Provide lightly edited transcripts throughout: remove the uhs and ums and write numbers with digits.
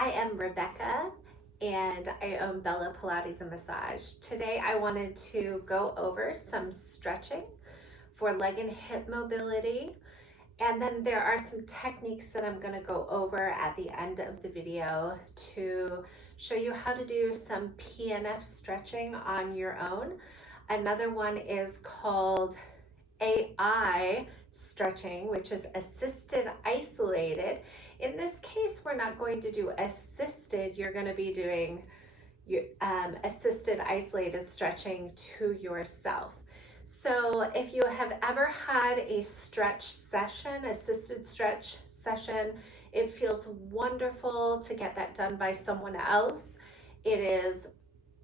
I am Rebecca and I own Bella Pilates and Massage. Today I wanted to go over some stretching for leg and hip mobility, and then there are some techniques that I'm going to go over at the end of the video to show you how to do some PNF stretching on your own. Another one is called AI stretching, which is assisted isolated. In this case, we're not going to do assisted, you're going to be doing assisted isolated stretching to yourself. So if you have ever had a stretch session, assisted stretch session, it feels wonderful to get that done by someone else. It is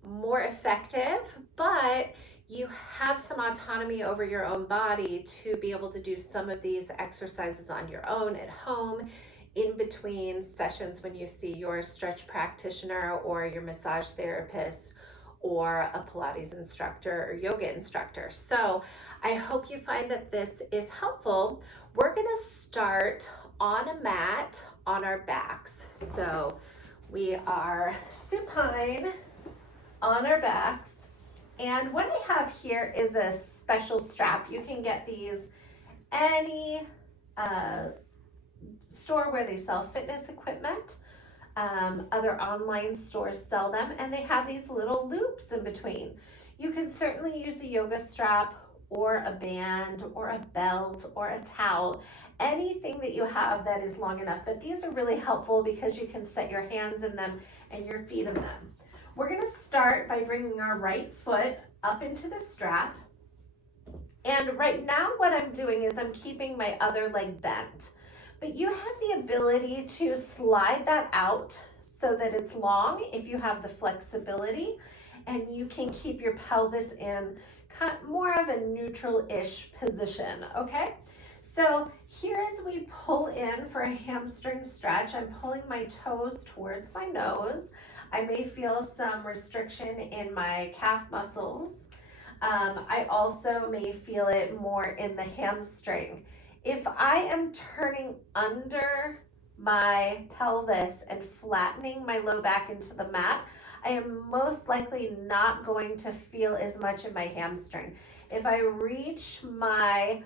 more effective, but you have some autonomy over your own body to be able to do some of these exercises on your own at home in between sessions when you see your stretch practitioner or your massage therapist or a Pilates instructor or yoga instructor. So I hope you find that this is helpful. We're going to start on a mat on our backs. So we are supine on our backs. And what I have here is a special strap. You can get these any store where they sell fitness equipment. Other online stores sell them, and they have these little loops in between. You can certainly use a yoga strap or a band or a belt or a towel, anything that you have that is long enough. But these are really helpful because you can set your hands in them and your feet in them. We're going to start by bringing our right foot up into the strap. And right now what I'm doing is I'm keeping my other leg bent. But you have the ability to slide that out so that it's long if you have the flexibility, and you can keep your pelvis in more of a neutral-ish position, okay? So here as we pull in for a hamstring stretch, I'm pulling my toes towards my nose. I may feel some restriction in my calf muscles. I also may feel it more in the hamstring. If I am turning under my pelvis and flattening my low back into the mat, I am most likely not going to feel as much in my hamstring. If I reach my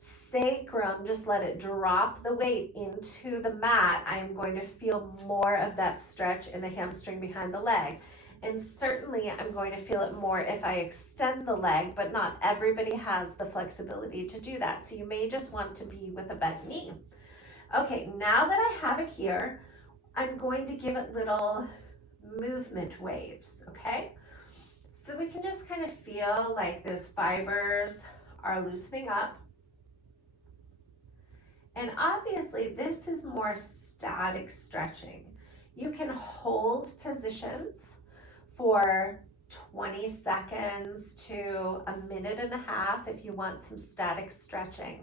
sacrum, just let it drop the weight into the mat, I am going to feel more of that stretch in the hamstring behind the leg. And certainly I'm going to feel it more if I extend the leg, but not everybody has the flexibility to do that. So you may just want to be with a bent knee. Okay, now that I have it here, I'm going to give it little movement waves, okay? So we can just kind of feel like those fibers are loosening up. And obviously this is more static stretching. You can hold positions for 20 seconds to a minute and a half if you want some static stretching.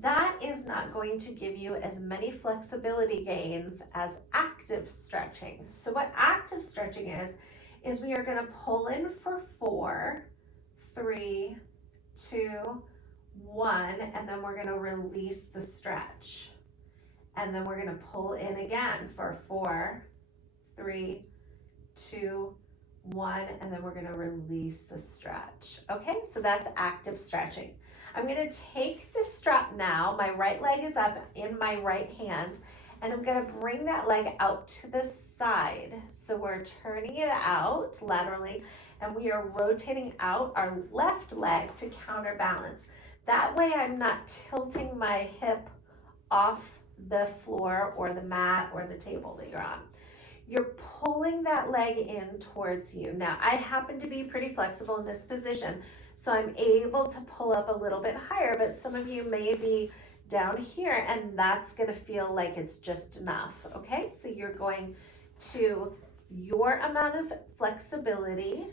That is not going to give you as many flexibility gains as active stretching. So what active stretching is we are going to pull in for 4, 3, 2, 1, and then we're going to release the stretch. And then we're going to pull in again for 4, 3, 2, 1, and then we're going to release the stretch. Okay, so that's active stretching. I'm going to take the strap now. My right leg is up in my right hand, and I'm going to bring that leg out to the side. So we're turning it out laterally, and we are rotating out our left leg to counterbalance. That way I'm not tilting my hip off the floor or the mat or the table that you're on. You're pulling that leg in towards you. Now, I happen to be pretty flexible in this position, so I'm able to pull up a little bit higher, but some of you may be down here, and that's gonna feel like it's just enough, okay? So you're going to your amount of flexibility.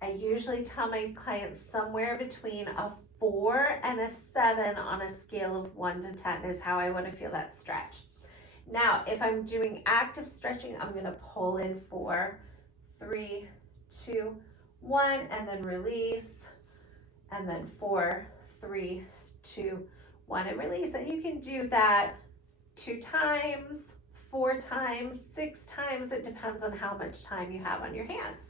I usually tell my clients somewhere between a 4 and a 7 on a scale of 1 to 10 is how I wanna feel that stretch. Now, if I'm doing active stretching, I'm going to pull in 4, 3, 2, 1, and then release, and then 4, 3, 2, 1, and release. And you can do that 2 times, 4 times, 6 times. It depends on how much time you have on your hands.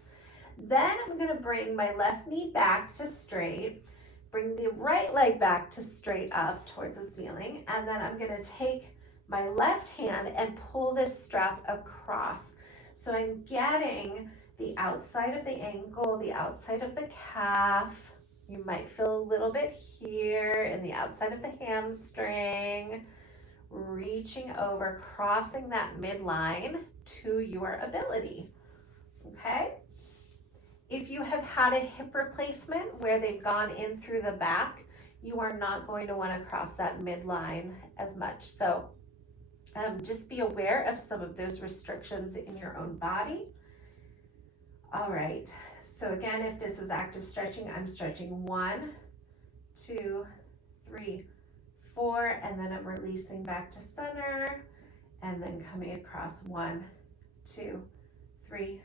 Then I'm going to bring my left knee back to straight, bring the right leg back to straight up towards the ceiling, and then I'm going to take my left hand and pull this strap across. So I'm getting the outside of the ankle, the outside of the calf. You might feel a little bit here in the outside of the hamstring, reaching over, crossing that midline to your ability, okay? If you have had a hip replacement where they've gone in through the back, you are not going to want to cross that midline as much. So just be aware of some of those restrictions in your own body. All right, so again, if this is active stretching, I'm stretching 1, 2, 3, 4, and then I'm releasing back to center, and then coming across 1, 2, 3,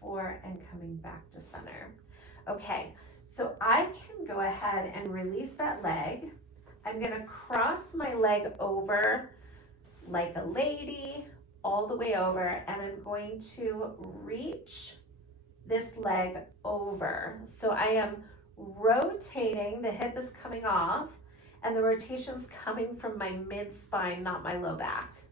4, and coming back to center. Okay, so I can go ahead and release that leg. I'm gonna cross my leg over like a lady, all the way over, and I'm going to reach this leg over. So I am rotating, the hip is coming off, and the rotation's coming from my mid-spine, not my low back.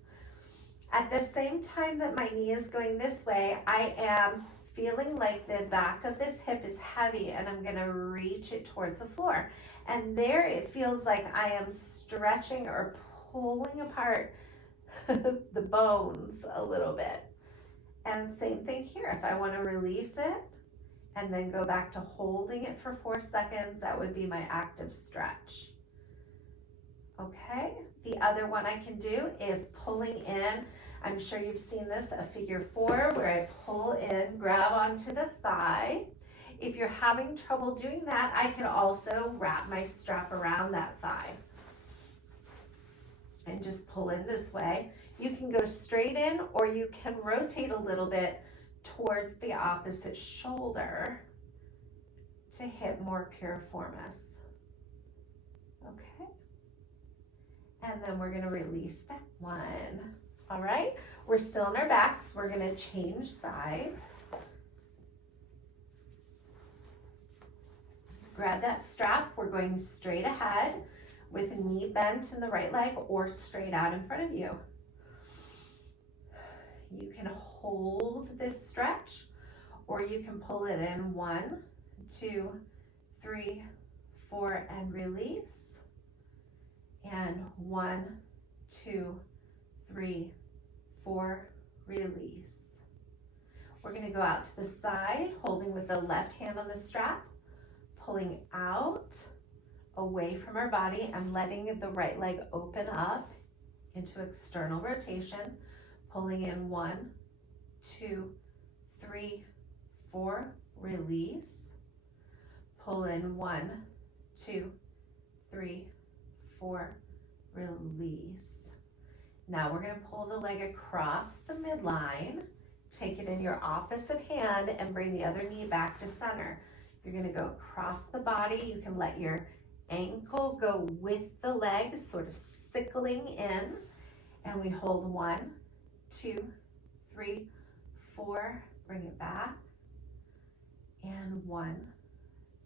At the same time that my knee is going this way, I am feeling like the back of this hip is heavy, and I'm gonna reach it towards the floor. And there it feels like I am stretching or pulling apart the bones a little bit. And same thing here, if I want to release it and then go back to holding it for 4 seconds, that would be my active stretch. Okay, the other one I can do is pulling in. I'm sure you've seen this, a figure 4, where I pull in, grab onto the thigh. If you're having trouble doing that, I can also wrap my strap around that thigh and just pull in this way. You can go straight in, or you can rotate a little bit towards the opposite shoulder to hit more piriformis. Okay. And then we're gonna release that one. All right, we're still on our backs. We're gonna change sides. Grab that strap. We're going straight ahead with knee bent in the right leg or straight out in front of you. You can hold this stretch, or you can pull it in 1, 2, 3, 4, and release. And 1, 2, 3, 4, release. We're going to go out to the side, holding with the left hand on the strap, pulling out away from our body and letting the right leg open up into external rotation, pulling in 1, 2, 3, 4, release. Pull in 1, 2, 3, 4, release. Now we're going to pull the leg across the midline, take it in your opposite hand, and bring the other knee back to center. You're going to go across the body. You can let your ankle go with the leg, sort of sickling in, and we hold 1, 2, 3, 4, bring it back, and 1,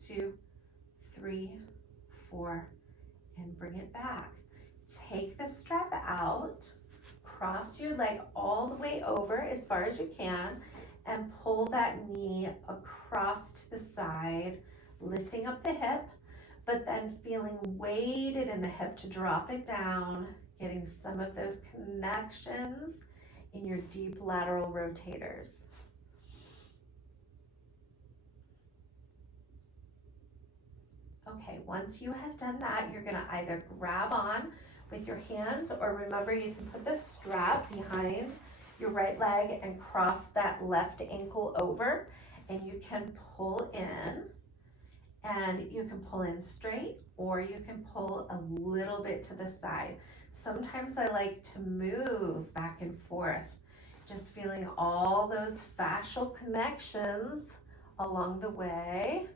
2, 3, 4, and bring it back. Take the strap out, cross your leg all the way over as far as you can, and pull that knee across to the side, lifting up the hip, but then feeling weighted in the hip to drop it down, getting some of those connections in your deep lateral rotators. Okay, once you have done that, you're gonna either grab on with your hands, or remember, you can put the strap behind your right leg and cross that left ankle over, and you can pull in, and you can pull in straight, or you can pull a little bit to the side. Sometimes I like to move back and forth, just feeling all those fascial connections along the way.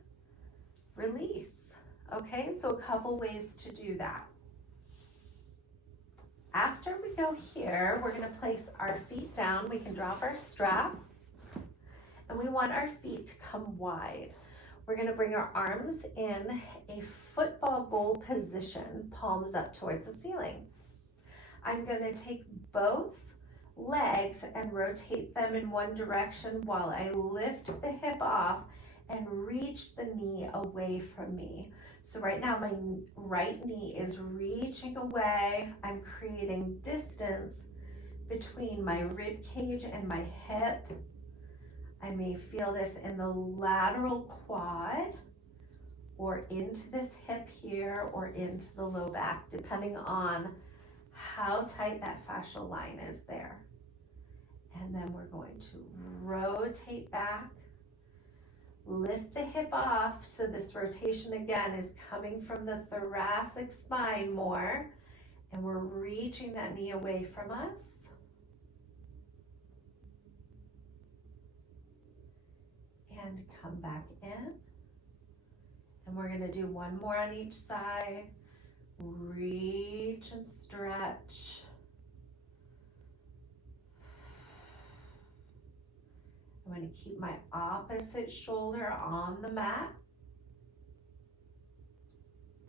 Release. Okay, so a couple ways to do that. After we go here, we're gonna place our feet down. We can drop our strap, and we want our feet to come wide. We're gonna bring our arms in a football goal position, palms up towards the ceiling. I'm gonna take both legs and rotate them in one direction while I lift the hip off and reach the knee away from me. So right now my right knee is reaching away. I'm creating distance between my rib cage and my hip. I may feel this in the lateral quad or into this hip here or into the low back, depending on how tight that fascial line is there. And then we're going to rotate back, lift the hip off. So this rotation again is coming from the thoracic spine more, and we're reaching that knee away from us. And come back in. And we're gonna do one more on each side. Reach and stretch. I'm going to keep my opposite shoulder on the mat.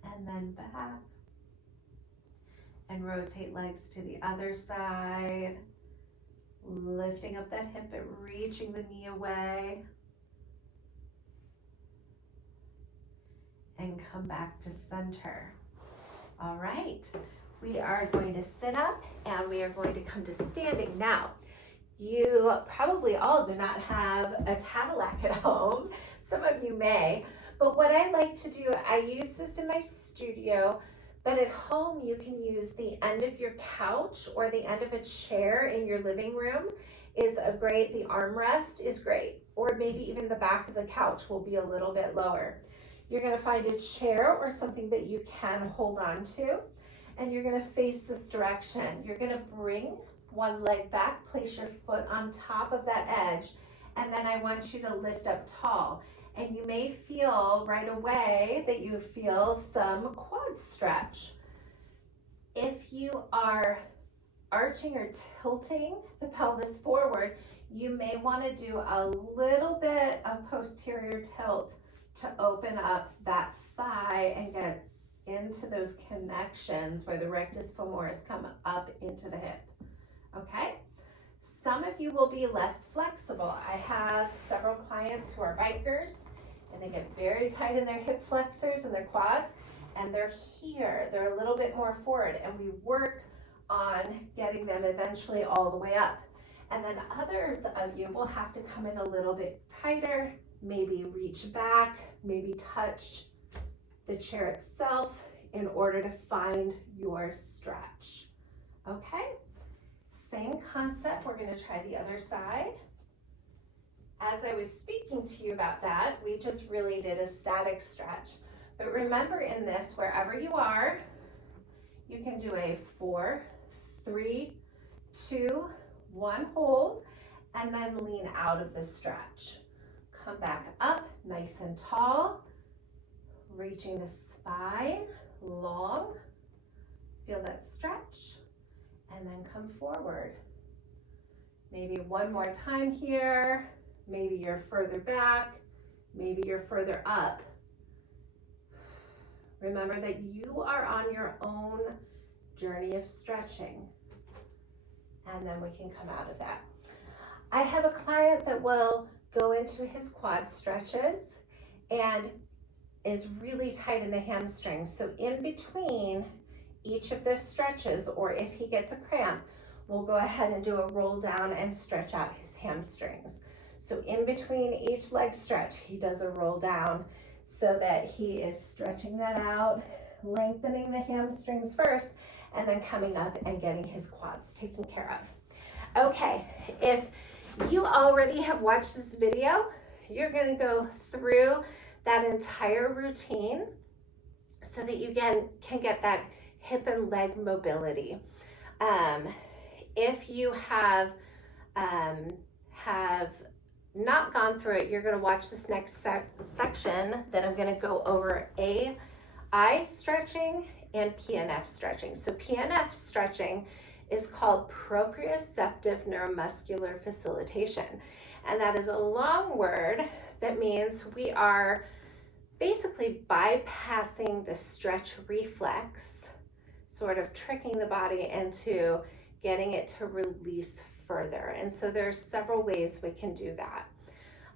And then back. And rotate legs to the other side. Lifting up that hip and reaching the knee away. And come back to center. All right, we are going to sit up and we are going to come to standing. Now, you probably all do not have a Cadillac at home. Some of you may, but what I like to do, I use this in my studio, but at home you can use the end of your couch or the end of a chair in your living room is the armrest is great, or maybe even the back of the couch will be a little bit lower. You're gonna find a chair or something that you can hold on to, and you're gonna face this direction. You're gonna bring one leg back, place your foot on top of that edge, and then I want you to lift up tall. And you may feel right away that you feel some quad stretch. If you are arching or tilting the pelvis forward, you may wanna do a little bit of posterior tilt to open up that thigh and get into those connections where the rectus femoris come up into the hip, okay? Some of you will be less flexible. I have several clients who are bikers and they get very tight in their hip flexors and their quads, and they're here, they're a little bit more forward, and we work on getting them eventually all the way up. And then others of you will have to come in a little bit tighter, maybe reach back, maybe touch the chair itself in order to find your stretch. Okay, same concept, we're gonna try the other side. As I was speaking to you about that, we just really did a static stretch. But remember in this, wherever you are, you can do a 4, 3, 2, 1 hold, and then lean out of the stretch. Come back up, nice and tall, reaching the spine, long, feel that stretch, and then come forward. Maybe one more time here, maybe you're further back, maybe you're further up. Remember that you are on your own journey of stretching, and then we can come out of that. I have a client that will go into his quad stretches and is really tight in the hamstrings. So in between each of those stretches, or if he gets a cramp, we'll go ahead and do a roll down and stretch out his hamstrings. So in between each leg stretch, he does a roll down so that he is stretching that out, lengthening the hamstrings first, and then coming up and getting his quads taken care of. Okay, if you already have watched this video, you're gonna go through that entire routine so that you can get that hip and leg mobility. If you have not gone through it, you're gonna watch this next section that I'm gonna go over eye stretching and PNF stretching. So PNF stretching is called proprioceptive neuromuscular facilitation. And that is a long word that means we are basically bypassing the stretch reflex, sort of tricking the body into getting it to release further. And so there's several ways we can do that.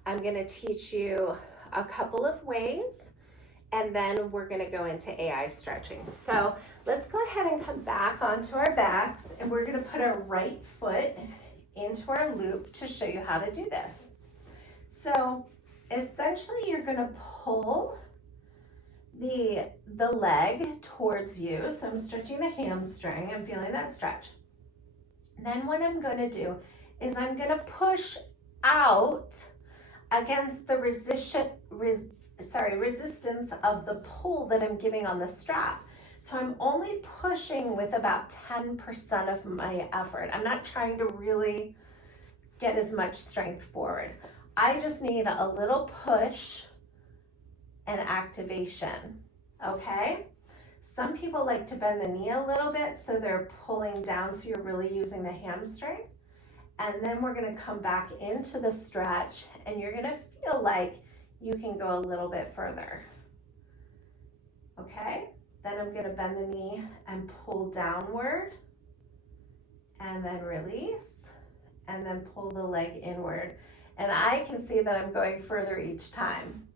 I'm going to teach you a couple of ways, and then we're going to go into AI stretching. So let's go ahead and come back onto our backs, and we're going to put our right foot into our loop to show you how to do this. So essentially you're going to pull the leg towards you. So I'm stretching the hamstring. I'm feeling that stretch. Then what I'm going to do is I'm going to push out against the resistance of the pull that I'm giving on the strap. So I'm only pushing with about 10% of my effort. I'm not trying to really get as much strength forward. I just need a little push and activation, okay? Some people like to bend the knee a little bit so they're pulling down, so you're really using the hamstring. And then we're gonna come back into the stretch, and you're gonna feel like you can go a little bit further, okay? Then I'm gonna bend the knee and pull downward, and then release, and then pull the leg inward. And I can see that I'm going further each time.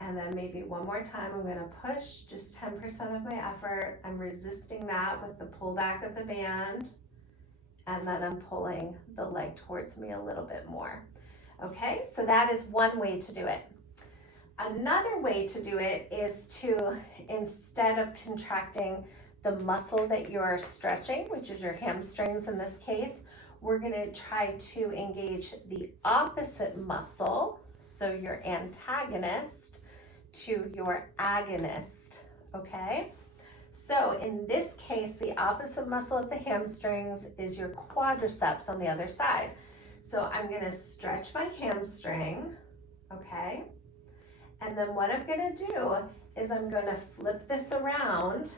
And then maybe one more time, I'm gonna push just 10% of my effort. I'm resisting that with the pullback of the band. And then I'm pulling the leg towards me a little bit more. Okay, so that is one way to do it. Another way to do it is to, instead of contracting the muscle that you're stretching, which is your hamstrings in this case, we're gonna try to engage the opposite muscle, so your antagonist to your agonist, okay? So in this case, the opposite muscle of the hamstrings is your quadriceps on the other side. So I'm gonna stretch my hamstring, okay? And then what I'm gonna do is I'm gonna flip this around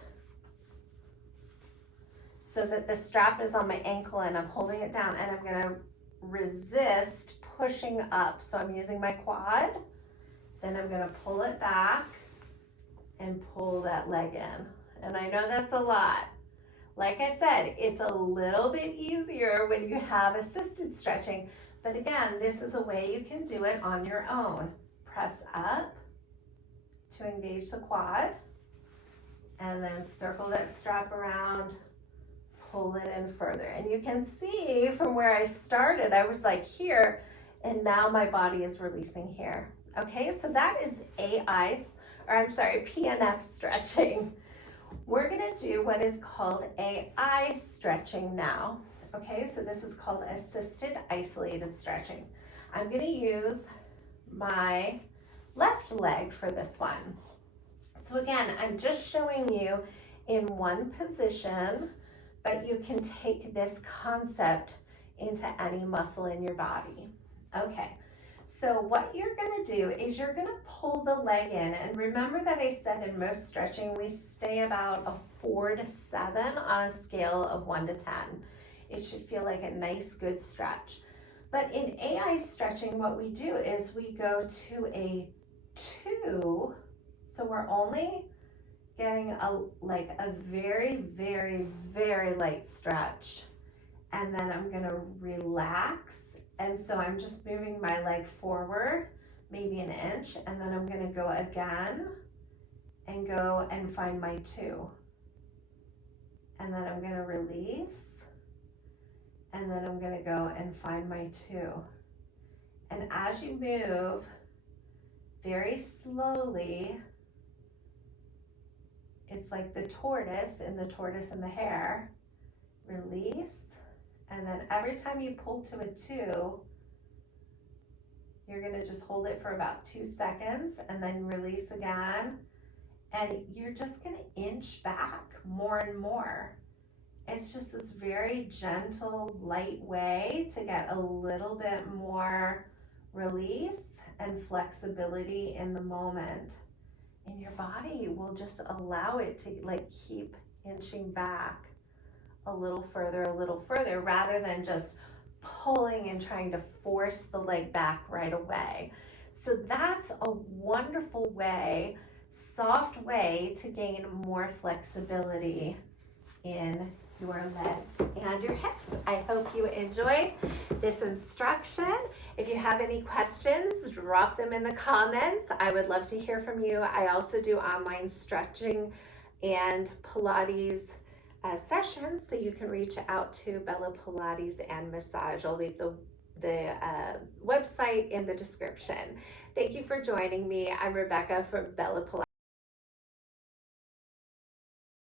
so that the strap is on my ankle and I'm holding it down, and I'm gonna resist pushing up. So I'm using my quad, then I'm gonna pull it back and pull that leg in. And I know that's a lot. Like I said, it's a little bit easier when you have assisted stretching, but again, this is a way you can do it on your own. Press up to engage the quad, and then circle that strap around, pull it in further. And you can see from where I started, I was like here, and now my body is releasing here. Okay, so that is PNF stretching. We're gonna do what is called AI stretching now. Okay, so this is called assisted isolated stretching. I'm gonna use my left leg for this one. So again, I'm just showing you in one position, but you can take this concept into any muscle in your body. Okay, so what you're gonna do is you're gonna pull the leg in, and remember that I said in most stretching, we stay about a 4 to 7 on a scale of 1 to 10. It should feel like a nice, good stretch. But in AI stretching, what we do is we go to a 2, so we're only getting a very, very, very light stretch. And then I'm gonna relax. And so I'm just moving my leg forward, maybe an inch, and then I'm gonna go again and go and find my 2. And then I'm gonna release, and then I'm gonna go and find my 2. And as you move very slowly, it's like the tortoise in The Tortoise and the Hare. Release, and then every time you pull to a 2, you're gonna just hold it for about 2 seconds and then release again. And you're just gonna inch back more and more. It's just this very gentle, light way to get a little bit more release and flexibility in the moment. and your body will just allow it to like keep inching back a little further, rather than just pulling and trying to force the leg back right away. So that's a wonderful way, soft way to gain more flexibility in your legs and your hips. I hope you enjoyed this instruction. If you have any questions, drop them in the comments. I would love to hear from you. I also do online stretching and Pilates sessions, so you can reach out to Bella Pilates and Massage. I'll leave the website in the description. Thank you for joining me. I'm Rebecca from Bella Pilates.